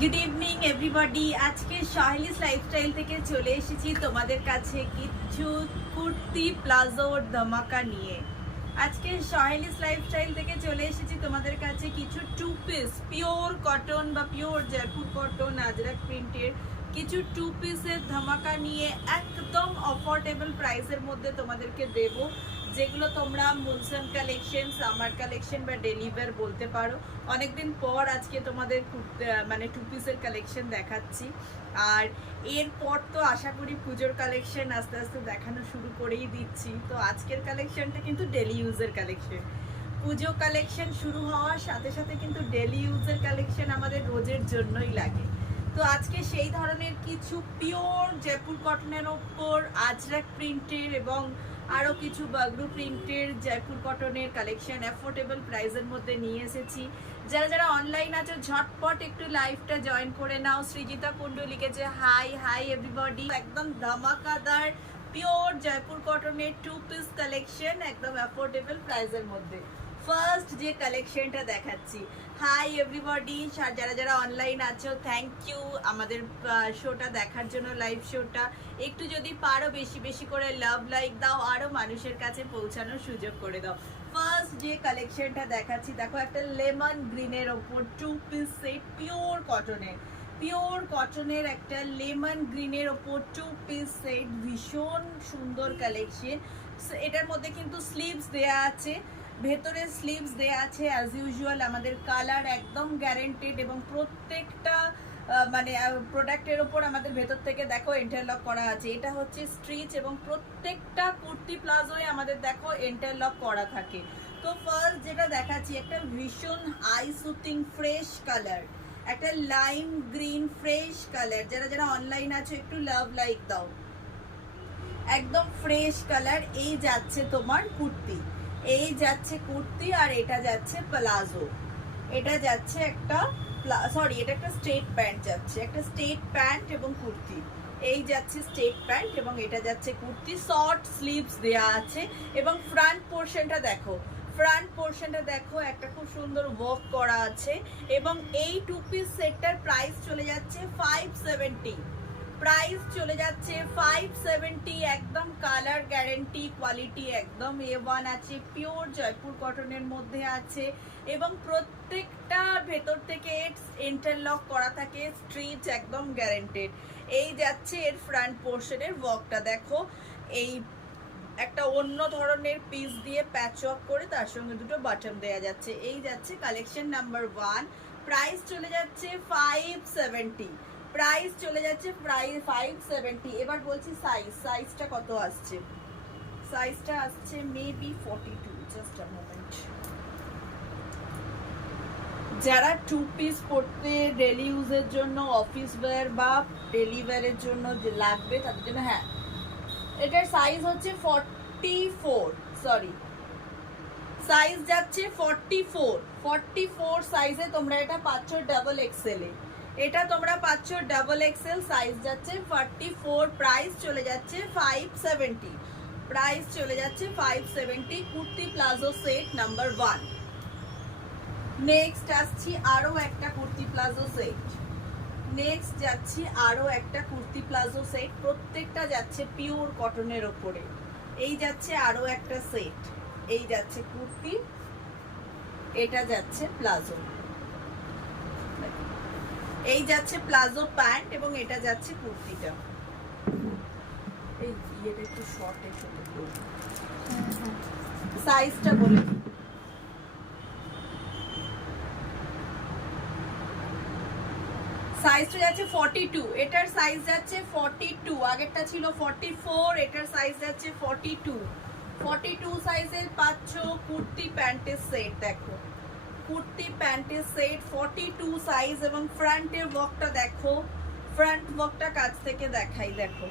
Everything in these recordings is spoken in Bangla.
Good evening everybody. আজকে সাহেলিস লাইফস্টাইল থেকে চলে এসেছি তোমাদের কাছে কিছু কুর্তি প্লাজোর ধামাকা নিয়ে। আজকে সাহেলিস লাইফস্টাইল থেকে চলে এসেছি তোমাদের কাছে কিছু টু পিস পিওর কটন বা পিওর জয়পুর কটন আজরাক প্রিন্টের কিছু টু পিসের ধামাকা নিয়ে একদম অফোর্ডেবল প্রাইসের মধ্যে তোমাদেরকে দেবো, যেগুলো তোমরা মনসুন কালেকশন, সামার কালেকশন বা ডেলিভার বলতে পারো। অনেকদিন পর আজকে তোমাদের মানে টু পিসের কালেকশন দেখাচ্ছি। আর এরপর তো আশা করি পুজোর কালেকশন আস্তে আস্তে দেখানো শুরু করেই দিচ্ছি। তো আজকের কালেকশনটা কিন্তু ডেলি ইউজের কালেকশন। পুজো কালেকশন শুরু হওয়ার সাথে সাথে কিন্তু ডেলি ইউজের কালেকশন আমাদের রোজের জন্যই লাগে। তো আজকে সেই ধরনের কিছু পিওর জয়পুর কটনের ওপর আজরাক প্রিন্টের এবং আরও কিছু বাগরু প্রিন্টের জয়পুর কটনের কালেকশন অ্যাফোর্ডেবল প্রাইসের মধ্যে নিয়ে এসেছি। যারা যারা অনলাইন আছো ঝটপট একটু লাইভটা জয়েন করে নাও। সৃজিতা কুন্ডু লিখেছে হাই হাই এভরিবডি। একদম ধামাকাদার পিওর জয়পুর কটনের টু পিস কালেকশন একদম অ্যাফোর্ডেবল প্রাইসের মধ্যে। ফার্স্ট যে কালেকশনটা দেখাচ্ছি, হাই এভরিবডি, যারা যারা অনলাইন আছো থ্যাংক ইউ আমাদের শোটা দেখার জন্য, লাইভ শোটা। একটু যদি পারো বেশি বেশি করে লাভ লাইক দাও, আরও মানুষের কাছে পৌঁছানোর সুযোগ করে দাও। ফার্স্ট যে কালেকশনটা দেখাচ্ছি দেখো, একটা লেমন গ্রিনের ওপর টু পিস সেট পিওর কটনের একটা লেমন গ্রিনের ওপর টু পিস সেট, ভীষণ সুন্দর কালেকশন। এটার মধ্যে কিন্তু স্লিভস দেয়া আছে, ভেতরে স্লিভস দেয়া আছে অ্যাজ ইউজুয়াল। আমাদের কালার একদম গ্যারেন্টেড এবং প্রত্যেকটা মানে প্রোডাক্টের ওপর আমাদের ভেতর থেকে দেখো ইন্টারলক করা আছে। এটা হচ্ছে স্ট্রিচ এবং প্রত্যেকটা কুর্তি প্লাজোয় আমাদের দেখো ইন্টারলক করা থাকে। তো ফার্স্ট যেটা দেখাচ্ছি একটা ভীষণ আই সুতিং ফ্রেশ কালার, একটা লাইম গ্রিন ফ্রেশ কালার। যারা যারা অনলাইন আছে একটু লাভ লাইক দাও। একদম ফ্রেশ কালার। এই যাচ্ছে তোমার কুর্তি, এই যাচ্ছে কুর্তি আর এটা যাচ্ছে প্লাজো। এটা যাচ্ছে একটা এটা একটা স্ট্রেট প্যান্ট যাচ্ছে, একটা স্ট্রেট প্যান্ট এবং কুর্তি। এই যাচ্ছে স্ট্রেট প্যান্ট এবং এটা যাচ্ছে কুর্তি। শর্ট স্লিভস দেয়া আছে এবং ফ্রন্ট পোর্শনটা দেখো একটা খুব সুন্দর ওয়ার্ক করা আছে। এবং এই টু পিস সেটটার প্রাইস চলে যাচ্ছে 570। প্রাইস চলে যাচ্ছে 570। একদম কালার গ্যারেন্টি, কোয়ালিটি একদম A1 আছে, পিওর জয়পুর কটনের মধ্যে আছে এবং প্রত্যেকটা ভেতর থেকে ইন্টারলক করা থাকে, স্ট্রিচ একদম গ্যারেন্টেড। এই যাচ্ছে এর ফ্রন্ট পোর্শনের ওয়ার্কটা দেখো, এই একটা অন্য ধরনের পিস দিয়ে প্যাচ ওয়ার্ক করে তার সঙ্গে দুটো বাটন দেয়া যাচ্ছে। এই যাচ্ছে কালেকশন নাম্বার 1। প্রাইস চলে যাচ্ছে 570। প্রাইস চলে যাচ্ছে 570। এবার বলছি সাইজটা কত আসছে। সাইজটা আসছে মেবি 42। Just a moment. যারা টু পিস পরতে ডেলি ইউজের জন্য, অফিস ওয়্যার বা ডেলি ওয়্যারের জন্য লাগবে তাদের জন্য, হ্যাঁ এটার সাইজ হচ্ছে 44, সরি সাইজ যাচ্ছে 44 সাইজে তোমরা এটা পাচ্ছ ডাবল এক্সেল এ। এটা তোমরা পাচ্ছ ডাবল এক্সেল, সাইজ যাচ্ছে 44। প্রাইস চলে যাচ্ছে 570। প্রাইস চলে যাচ্ছে 570। Kurti palazzo set number 1। Next আসছি আরো একটা কুর্তি প্লাজো সেট। নেক্সট যাচ্ছি আরো একটা কুর্তি প্লাজো সেট, প্রত্যেকটা যাচ্ছে পিওর কটনের ওপরে। এই যাচ্ছে আরো একটা সেট, এই যাচ্ছে কুর্তি, এটা যাচ্ছে প্লাজো। এই যাচ্ছে প্লাজো প্যান্ট এবং এটা যাচ্ছে কুর্তিটা। এই এটা একটু শর্ট এর সাথে করব। সাইজটা বলে সাইজটা যাচ্ছে 42। এটার সাইজ যাচ্ছে 42। আগেরটা ছিল 44, এটার সাইজ যাচ্ছে 42 সাইজের পাচ্ছ কুর্তি প্যান্টের সেট। দেখো কুর্তি প্যান্টের সেট 42 সাইজ এবং ফ্রন্টের ওয়ার্কটা দেখো, ফ্রন্ট ওয়ার্কটা কাছ থেকে দেখাই। দেখো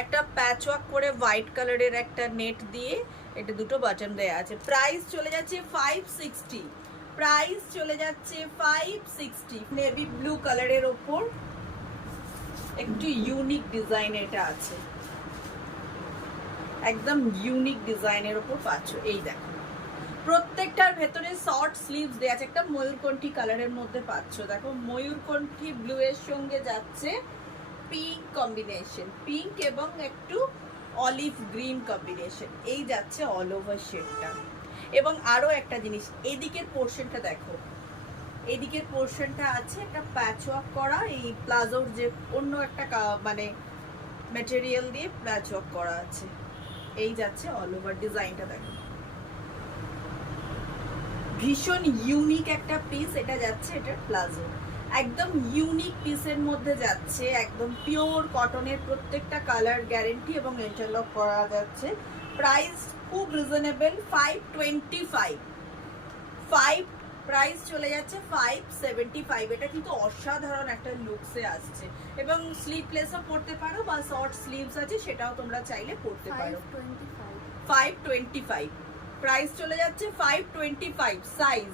একটা প্যাচ ওয়ার্ক করে হোয়াইট কালারের একটা নেট দিয়ে এটা দুটো বাটন দেয়া আছে। প্রাইস চলে যাচ্ছে 560। প্রাইস চলে যাচ্ছে 560। নেভি ব্লু কালারের ওপর একটু ইউনিক ডিজাইন এটা আছে, একদম ইউনিক ডিজাইনের ওপর পাচ্ছ। এই দেখো প্রত্যেকটার ভেতরে শর্ট স্লিভস দেয়া আছে, একটা ময়ূরকণ্ঠী কালারের মধ্যে পাচ্ছ। দেখো ময়ূরকণ্ঠী ব্লু এর সঙ্গে যাচ্ছে পিঙ্ক কম্বিনেশন, পিঙ্ক এবং একটু অলিভ গ্রিন কম্বিনেশন, এই যাচ্ছে অল ওভার শেডটা। এবং আরো একটা জিনিস, এদিকের পোর্শনটা দেখো, এদিকের পোর্শনটা আছে একটা প্যাচওয়ার্ক করা, এই প্লাজোর যে অন্য একটা মানে ম্যাটেরিয়াল দিয়ে প্যাচওয়ার্ক করা আছে, এই যাচ্ছে অল ওভার ডিজাইনটা। দেখো ভীষণ ইউনিক একটা পিস, এটা যাচ্ছে এটা প্লাজো, একদম ইউনিক পিসের মধ্যে যাচ্ছে, একদম পিওর কটনের, প্রত্যেকটা কালার গ্যারেন্টি এবং ইন্টারলক করা যাচ্ছে। প্রাইস খুব রিজনেবল, 525 প্রাইস চলে যাচ্ছে 575। এটা কিন্তু অসাধারণ একটা লুকসে আসছে এবং স্লিভলেসও পরতে পারো বা শর্ট স্লিভস আছে সেটাও তোমরা চাইলে পরতে পারো। 525 প্রাইস চলে যাচ্ছে 525। সাইজ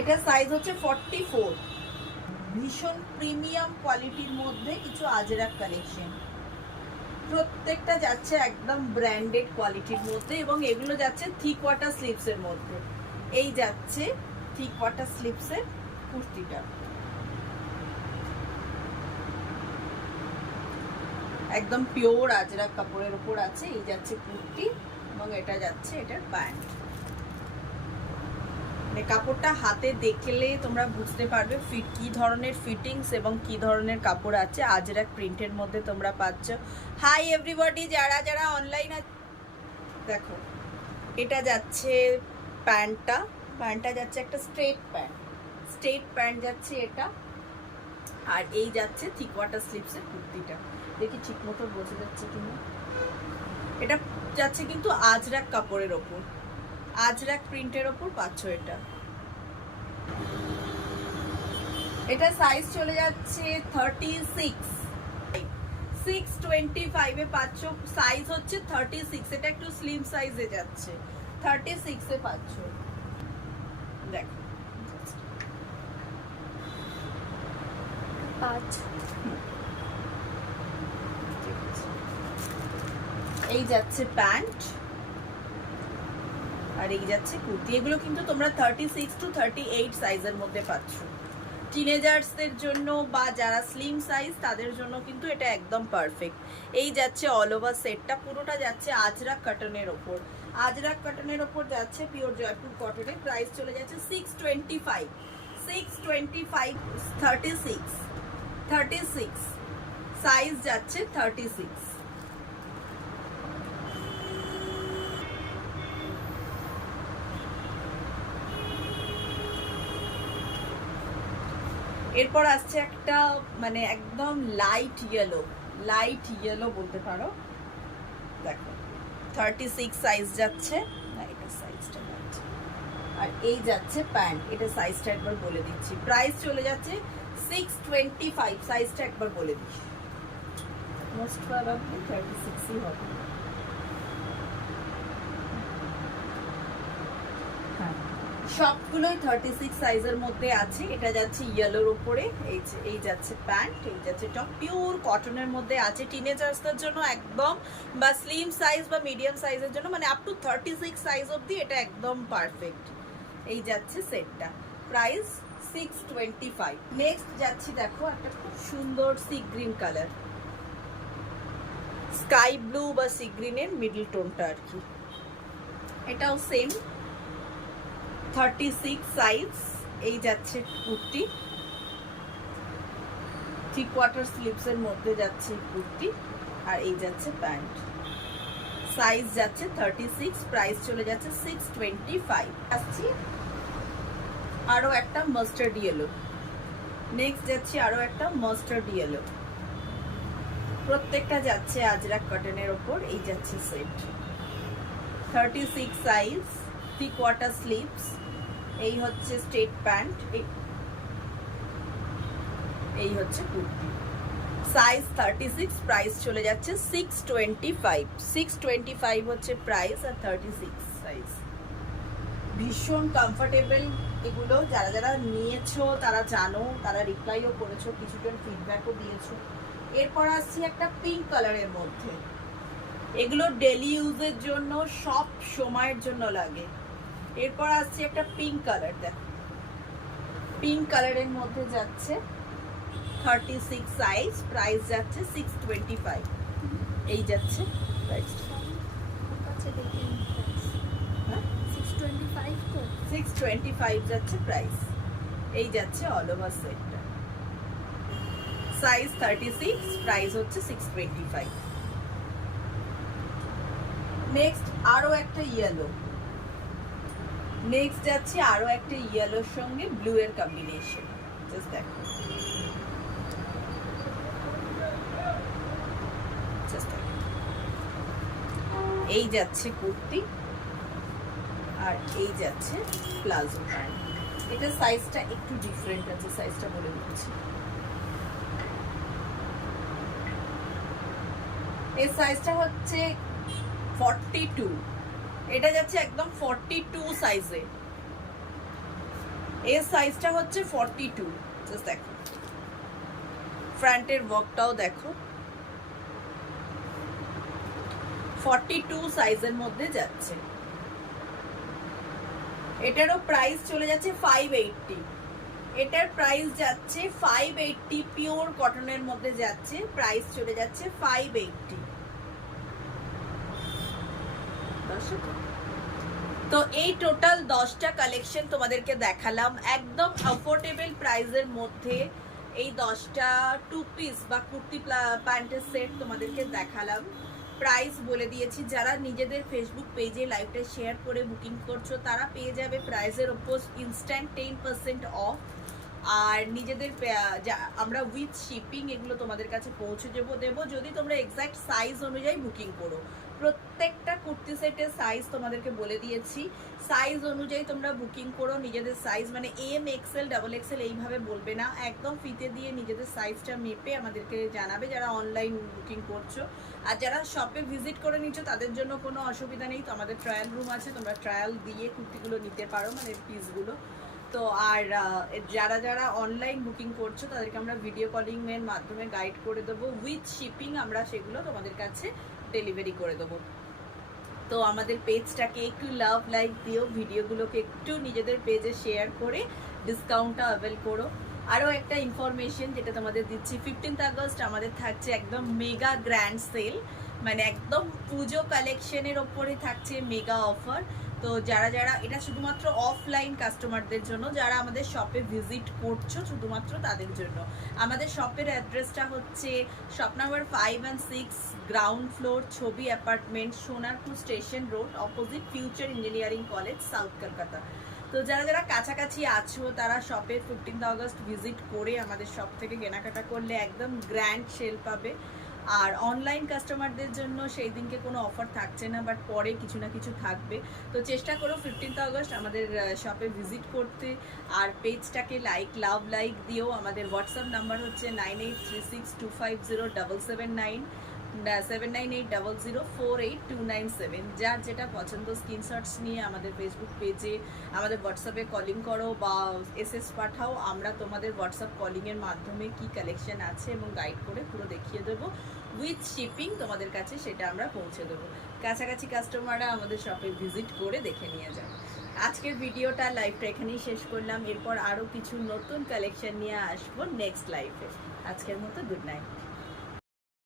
এটা সাইজ হচ্ছে 44। ভীষণ প্রিমিয়াম কোয়ালিটির মধ্যে কিছু আজরাক কালেকশন, প্রত্যেকটা যাচ্ছে একদম ব্র্যান্ডেড কোয়ালিটির মধ্যে এবং এগুলো যাচ্ছে থিক ওয়াটার স্লিভস এর মধ্যে। এই যাচ্ছে থিক ওয়াটার স্লিভস এর কুর্তিটা, একদম পিওর আজরাক কাপড়ের উপর আছে। এই যাচ্ছে কুর্তি এবং এটা যাচ্ছে এটার প্যান্ট। কাপড়টা হাতে দেখলে তোমরা বুঝতে পারবে ফিট কি ধরনের ফিটিংস এবং কি ধরনের কাপড় আছে। আজরাক প্রিন্টের মধ্যে তোমরা পাচ্ছ। হাই এভরিবডি, যারা যারা অনলাইন আছে দেখো, এটা যাচ্ছে প্যান্টটা, প্যান্টটা যাচ্ছে একটা স্ট্রেট প্যান্ট যাচ্ছে এটা, আর এই যাচ্ছে থিক ওয়াটার স্লিভসের কুর্তিটা। দেখি ঠিক মতো বোঝা যাচ্ছে কিনা। এটা যাচ্ছে কিন্তু আজরাক কাপড়ের ওপর, আজরাক প্রিন্টের ওপর পাচ্ছ এটা। এটা সাইজ চলে যাচ্ছে 36, 625 এ পাচ্ছ। সাইজ হচ্ছে 36, এটা একটু স্লিম সাইজে যাচ্ছে, 36 এ পাচ্ছ। দেখো 5। এই যাচ্ছে প্যান্ট আর এই যাচ্ছে কুর্তি। এগুলো কিন্তু তোমরা 36 to 38 সাইজের মধ্যে পাচ্ছ। টিনেজার্সদের জন্য বা যারা স্লিম সাইজ তাদের জন্য কিন্তু এটা একদম পারফেক্ট। এই যাচ্ছে অল ওভার সেটটা, পুরোটা যাচ্ছে আজরাক কটনের ওপর, আজরাক কটনের ওপর যাচ্ছে পিওর জয়পুর কটনের। প্রাইস চলে যাচ্ছে 625, 36 সাইজ যাচ্ছে 36। এরপর আসছে একটা মানে একদম লাইট ইয়েলো বলতে পারো। দেখো 36 সাইজ যাচ্ছে, না এটা সাইজটা যাচ্ছে, আর এই যাচ্ছে প্যান্ট। এটা সাইজটা একবার বলে দিচ্ছি, প্রাইস চলে যাচ্ছে 625। সাইজটা একবার বলে দিচ্ছি, মোস্ট প্রবাবলি 36ই হবে। হ্যাঁ, সবগুলোই 36 সাইজের মধ্যে আছে। এটা যাচ্ছে ইয়েলোর উপরে, এই যাচ্ছে প্যান্ট, এই যাচ্ছে টপ, পিওর কটনের মধ্যে আছে। টিনেজার্সদের জন্য একদম, বা স্লিম সাইজ বা মিডিয়াম সাইজের জন্য, মানে আপ টু 36 সাইজ অবধি এটা একদম পারফেক্ট। এই যাচ্ছে সেটটা, প্রাইস 625। নেক্সট যাচ্ছি, দেখো একটা খুব সুন্দর sea green colour, sky blue বা সি গ্রিনের মিডল টোনটা আর কি। এটাও সেম 36 সাইজ। এই যাচ্ছে কুর্তি, থ্রি কোয়ার্টার স্লিভস এর মধ্যে যাচ্ছে কুর্তি, আর এই যাচ্ছে প্যান্ট। সাইজ যাচ্ছে 36, প্রাইস চলে যাচ্ছে 625। আসছি আরো একটা মাস্টার্ড ইয়েলো। নেক্সট যাচ্ছি আরো একটা মাস্টার্ড ইয়েলো। প্রত্যেকটা যাচ্ছে আজরাক কটনের ওপর। এই যাচ্ছে set 36 size, three quarter sleeves. এই হচ্ছে স্ট্রেট প্যান্ট, এই হচ্ছে কুর্তি। সাইজ 36, প্রাইস চলে যাচ্ছে 625। 625 হচ্ছে প্রাইস আর 36 সাইজ। ভীষণ কমফোর্টেবল এগুলো। যারা যারা নিয়েছো তারা জানো, তারা রিপ্লাইও করেছো, কিছুটা ফিডব্যাকও দিয়েছো। এরপর আসছি একটা পিঙ্ক কালারের মধ্যে। এগুলো ডেলি ইউজের জন্য, সব সময়ের জন্য লাগে। এরপর আসছে একটা পিঙ্ক কালার, দেখো পিঙ্ক কালারের মধ্যে যাচ্ছে 36 সাইজ, প্রাইস যাচ্ছে 625। এই যাচ্ছে প্রাইস 625 যাচ্ছে প্রাইস। এই যাচ্ছে অল ওভার সেটটা, সাইজ 36, প্রাইস হচ্ছে 625। নেক্সট আরো একটা ইয়েলো, নেক্সট যাচ্ছে আরো একটা ইয়েলোর সঙ্গে ব্লু এর কম্বিনেশন। জাস্ট দেখো, এই যাচ্ছে কুর্তি আর এই যাচ্ছে প্লাজো প্যান্ট। এটা সাইজটা একটু ডিফারেন্ট আছে, সাইজটা বলে দিচ্ছি। এই সাইজটা হচ্ছে 42, এটা যাচ্ছে একদম 42 সাইজে। এই সাইজটা হচ্ছে 42। জাস্ট দেখো, ফ্রন্টের ওয়ার্কটাও দেখো, 42 সাইজের মধ্যে যাচ্ছে। এটারও প্রাইস চলে যাচ্ছে 580। এটার প্রাইস যাচ্ছে 580, পিওর কটনের মধ্যে যাচ্ছে, প্রাইস চলে যাচ্ছে 580। তো এই টোটাল 10টা কালেকশন তোমাদেরকে দেখালাম একদম অ্যাফোর্ডেবল প্রাইসের মধ্যে। এই 10টা টু পিস বা কুর্তি প্যান্টের সেট তোমাদেরকে দেখালাম, প্রাইস বলে দিয়েছি। যারা নিজেদের ফেসবুক পেজে লাইভটা শেয়ার করে বুকিং করছো তারা পেয়ে যাবে প্রাইসের ওপর ইনস্ট্যান্ট 10% অফ। আর নিজেদের আমরা উইথ শিপিং এগুলো তোমাদের কাছে পৌঁছে দেবো যদি তোমরা এক্স্যাক্ট সাইজ অনুযায়ী বুকিং করো। প্রত্যেকটা কুর্তি সেটের সাইজ তোমাদেরকে বলে দিয়েছি, সাইজ অনুযায়ী তোমরা বুকিং করো। নিজেদের সাইজ মানে এম, এক্সেল, ডাবল এক্সেল এইভাবে বলবে না, একদম ফিতে দিয়ে নিজেদের সাইজটা মেপে আমাদেরকে জানাবে যারা অনলাইন বুকিং করছো। আর যারা শপে ভিজিট করে নিচ্ছ তাদের জন্য কোনো অসুবিধা নেই, তো আমাদের ট্রায়াল রুম আছে, তোমরা ট্রায়াল দিয়ে কুর্তিগুলো নিতে পারো, মানে পিসগুলো। তো আর যারা যারা অনলাইন বুকিং করছো তাদেরকে আমরা ভিডিও কলিং এর মাধ্যমে গাইড করে দেবো, উইথ শিপিং আমরা সেগুলো তোমাদের কাছে ডেলিভারি করে দেবো। তো আমাদের পেজটাকে একটু লাভ লাইক দিও, ভিডিওগুলোকে একটু নিজেদের পেজে শেয়ার করে ডিসকাউন্টটা অ্যাভেল করো। আরও একটা ইনফরমেশন যেটা তোমাদের দিচ্ছি, 15th আগস্ট আমাদের থাকছে একদম মেগা গ্র্যান্ড সেল, মানে একদম পুজো কালেকশনের ওপরে থাকছে মেগা অফার। তো যারা যারা, এটা শুধুমাত্র অফলাইন কাস্টমারদের জন্য, যারা আমাদের শপে ভিজিট করছো শুধুমাত্র তাদের জন্য। আমাদের শপের অ্যাড্রেসটা হচ্ছে shop number 5 and 6, ground floor, Chhobi apartment, Sonarpur station road, opposite future engineering college, south Kolkata. তো যারা যারা কাছাকাছি আছো তারা শপে 15th আগস্ট ভিজিট করে আমাদের শপ থেকে কেনাকাটা করলে একদম গ্র্যান্ড সেল পাবে। আর অনলাইন কাস্টমারদের জন্য সেই দিনকে কোনো অফার থাকছে না, বাট পরে কিছু না কিছু থাকবে। তো চেষ্টা করো 15th আগস্ট আমাদের শপে ভিজিট করতে, আর পেজটাকে লাভ লাইক দিও। আমাদের হোয়াটসঅ্যাপ নাম্বার হচ্ছে 9836250779, 7980048297। যার যেটা পছন্দ স্ক্রিনশটস নিয়ে আমাদের ফেসবুক পেজে, আমাদের হোয়াটসঅ্যাপে কলিং করো বা এসএস পাঠাও। আমরা তোমাদের হোয়াটসঅ্যাপ কলিংয়ের মাধ্যমে কি কালেকশন আছে এবং গাইড করে পুরো দেখিয়ে দেবো, উইথ শিপিং তোমাদের কাছে সেটা আমরা পৌঁছে দেবো। কাছাকাছি কাস্টমাররা আমাদের শপে ভিজিট করে দেখে নিয়ে যাও। আজকের ভিডিওটা লাইভটা এখানেই শেষ করলাম, এরপর আরও কিছু নতুন কালেকশন নিয়ে আসবো নেক্সট লাইভে। আজকের মতো গুড নাইট।